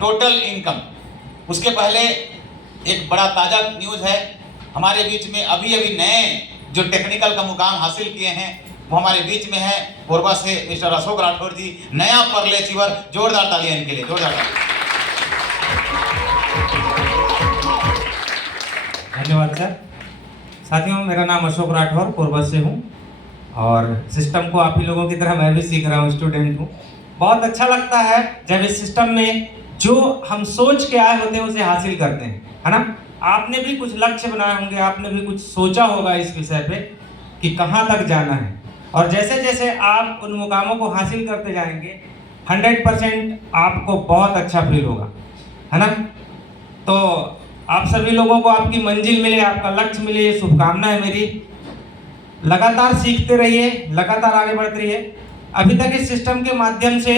Total income. उसके पहले एक बड़ा ताज़ा न्यूज़ है, हमारे बीच में अभी अभी नए जो टेक्निकल का मुकाम हासिल किए हैं वो हमारे बीच में है कोरबा से मिस्टर अशोक राठौर जी, नया पर्ल अचीवर। जोरदार तालियां इनके लिए, जोरदार तालियां। धन्यवाद सर। साथियों, मेरा नाम अशोक राठौर कोरबा से हूँ और सिस्टम को आप ही लोगों की तरह मैं भी सीख रहा हूँ, स्टूडेंट हूँ। बहुत अच्छा लगता है जब इस सिस्टम में जो हम सोच के आए होते हैं उसे हासिल करते हैं, है ना। आपने भी कुछ लक्ष्य बनाए होंगे, आपने भी कुछ सोचा होगा इस विषय पे कि कहाँ तक जाना है, और जैसे जैसे आप उन मुकामों को हासिल करते जाएंगे 100% आपको बहुत अच्छा फील होगा, है ना। तो आप सभी लोगों को आपकी मंजिल मिले, आपका लक्ष्य मिले, ये शुभकामना है मेरी। लगातार सीखते रहिए, लगातार आगे बढ़ते रहिए। अभी तक इस सिस्टम के माध्यम से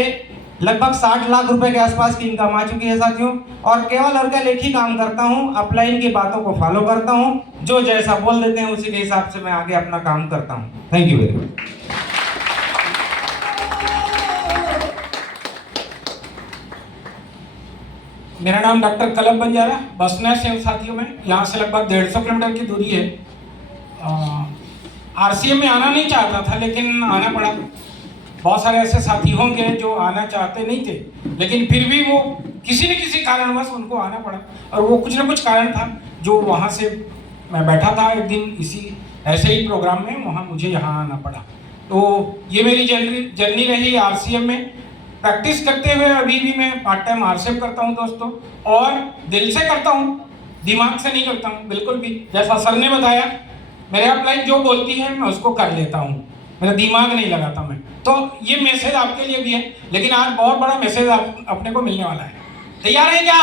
लगभग 60 लाख रुपए के आसपास की इनकम आ चुकी है साथियों, और केवल और केवल एक ही काम करता हूँ, अपलाइन की बातों को फॉलो करता हूँ, जो जैसा बोल देते हैं उसी के हिसाब से मैं आगे अपना काम करता हूँ। Thank you very much. मेरा नाम डॉक्टर कलब बंजारा, बसना से साथियों में, यहाँ से लगभग 150 किलोमीटर की दूरी है। आरसीएम में आना नहीं चाहता था लेकिन आना पड़ा। बहुत सारे ऐसे साथी होंगे जो आना चाहते नहीं थे, लेकिन फिर भी वो किसी न किसी कारणवश उनको आना पड़ा, और वो कुछ ना कुछ कारण था जो वहाँ से मैं बैठा था एक दिन इसी ऐसे ही प्रोग्राम में, वहाँ मुझे यहाँ आना पड़ा। तो ये मेरी जर्नी रही आरसीएम में। प्रैक्टिस करते हुए अभी भी मैं पार्ट टाइम आरसीएम करता हूँ दोस्तों, और दिल से करता हूँ, दिमाग से नहीं करता हूँ बिल्कुल भी। जैसा सर ने बताया, मेरे अपलाइन जो बोलती है मैं उसको कर लेता हूँ, मेरा दिमाग नहीं लगाता मैं। तो ये मैसेज आपके लिए भी है, लेकिन आज बहुत बड़ा मैसेज अपने को मिलने वाला है। तैयार है क्या?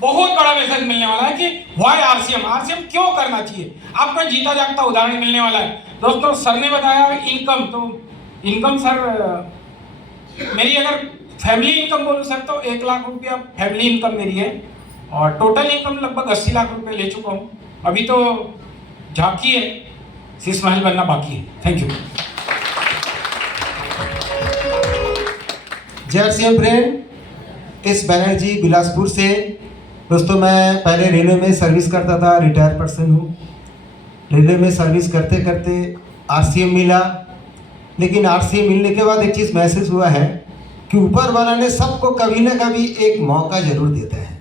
बहुत बड़ा मैसेज मिलने वाला है कि व्हाई आरसीएम, आरसीएम क्यों करना चाहिए। आपको जीता जागता उदाहरण मिलने वाला है दोस्तों। सर ने बताया इनकम, तो इनकम सर मेरी अगर फैमिली इनकम बोलूँ सर तो 1 लाख रुपया फैमिली इनकम मेरी है, और टोटल इनकम लगभग 80 लाख रुपए ले चुका हूँ। अभी तो झांकी है, शीश महल बनना बाकी है। Thank you. जय श्री फ्रेंड, एस बनर्जी बिलासपुर से। दोस्तों, मैं पहले रेलवे में सर्विस करता था, रिटायर पर्सन हूँ। रेलवे में सर्विस करते करते आरसीएम मिला, लेकिन आरसीएम मिलने के बाद एक चीज़ महसूस हुआ है कि ऊपर वाला ने सबको कभी ना कभी एक मौका जरूर देता है।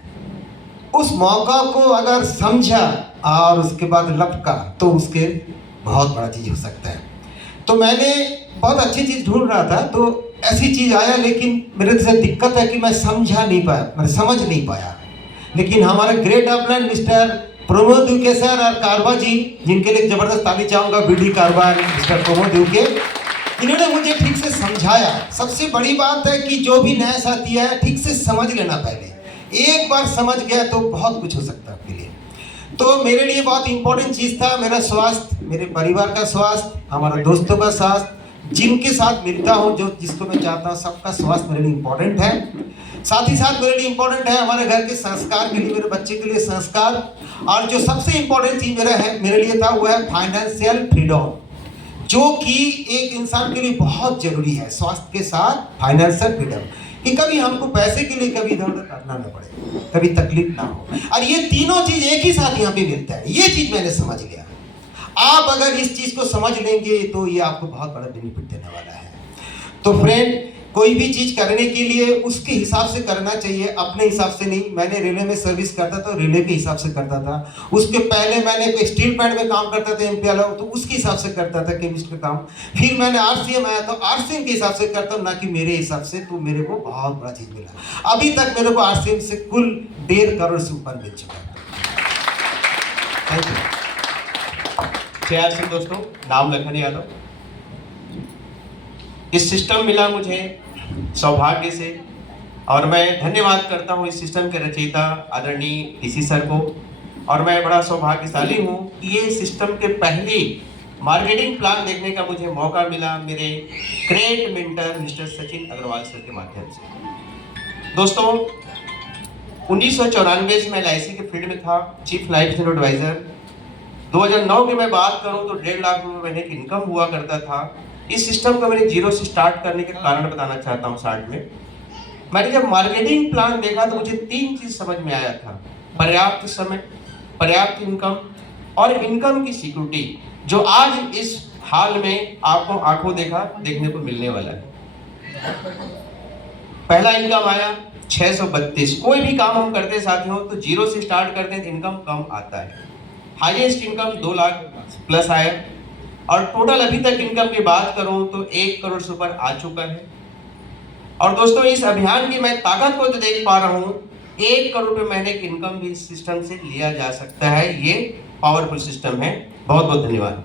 उस मौका को अगर समझा और उसके बाद लपका तो उसके बहुत बड़ा चीज़ हो सकता है। तो मैंने बहुत अच्छी चीज़ ढूंढ रहा था, तो ऐसी चीज़ आया, लेकिन मेरे से दिक्कत है कि मैं समझा नहीं पाया, मैं समझ नहीं पाया। लेकिन हमारे great upline mister Pramod Duke sir और कारवा जी, जिनके लिए जबरदस्त ताली चाहूँगा, बीडी कारवा, मिस्टर प्रमोद दुके, इन्होंने मुझे ठीक से समझाया। सबसे बड़ी बात है कि जो भी नया साथी है ठीक से समझ लेना पहले। एक बार समझ गया तो बहुत कुछ हो सकता है आपके लिए। तो मेरे लिए बहुत इंपॉर्टेंट चीज़ था मेरा स्वास्थ्य, मेरे परिवार का स्वास्थ्य, हमारे दोस्तों का स्वास्थ्य, जिनके साथ मिलता हूँ, जो जिसको मैं चाहता हूँ, सबका स्वास्थ्य मेरे लिए इम्पोर्टेंट है। साथ ही साथ मेरे लिए इम्पोर्टेंट है हमारे घर के संस्कार के लिए, मेरे बच्चे के लिए संस्कार, और जो सबसे इम्पोर्टेंट चीज़ मेरे लिए था वो है फाइनेंशियल फ्रीडम, जो कि एक इंसान के लिए बहुत जरूरी है। स्वास्थ्य के साथ फाइनेंशियल फ्रीडम, कि कभी हमको पैसे के लिए कभी इधर उधर करना ना पड़े, कभी तकलीफ ना हो, और ये तीनों चीज एक ही साथ यहाँ पे मिलता है। ये चीज मैंने समझ लिया। आप अगर इस चीज को समझ लेंगे तो ये आपको बहुत बड़ा बेनिफिट देने वाला है। तो फ्रेंड, कोई भी चीज करने के लिए उसके हिसाब से करना चाहिए, अपने हिसाब से नहीं। मैंने रेलवे में सर्विस करता था, रेलवे के हिसाब से करता था। उसके पहले मैंने स्टील प्लांट में काम करता था एमपी वाला, तो उसके हिसाब से करता था केमिस्ट का काम। फिर मैंने आरसीएम आया तो आरसीएम के हिसाब से करता हूँ, ना कि मेरे हिसाब से। तो मेरे को बहुत बड़ा चीज मिला। अभी तक मेरे को आरसीएम से कुल 1.5 करोड़ से ऊपर मिल चुका है। Thank you. जय सिंह दोस्तों, नाम लखन यादव। इस सिस्टम मिला मुझे सौभाग्य से, और मैं धन्यवाद करता हूँ इस सिस्टम के रचयिता आदरणीय डीसी सर को। और मैं बड़ा सौभाग्यशाली हूँ कि ये सिस्टम के पहली मार्केटिंग प्लान देखने का मुझे मौका मिला मेरे great mentor mister Sachin Agarwal sir के माध्यम से। दोस्तों, 1994 में LIC के फील्ड में था, चीफ लाइफ एडवाइजर। 2009 की मैं बात करूं तो 1.5 लाख रुपए महीने की इनकम हुआ करता था। इस सिस्टम को मैंने जीरो से स्टार्ट करने के कारण बताना चाहता हूं शॉर्ट में। मैंने जब मार्केटिंग प्लान देखा तो मुझे 3 चीज समझ में आया था: पर्याप्त समय, पर्याप्त इनकम और इनकम की सिक्योरिटी, जो आज इस हाल में आपको आंखों देखने को मिलने वाला है। पहला इनकम आया 632। कोई भी काम हम करते साथियों तो जीरो से स्टार्ट करते हैं तो इनकम कम आता है। हाईएस्ट इनकम 2 लाख प्लस आया और टोटल अभी तक इनकम की बात करूं तो 1 करोड़ से ऊपर आ चुका है। और दोस्तों इस अभियान की मैं ताकत को तो देख पा रहा हूं, 1 करोड़ रुपए महीने की इनकम भी इस सिस्टम से लिया जा सकता है। ये पावरफुल सिस्टम है। बहुत बहुत धन्यवाद।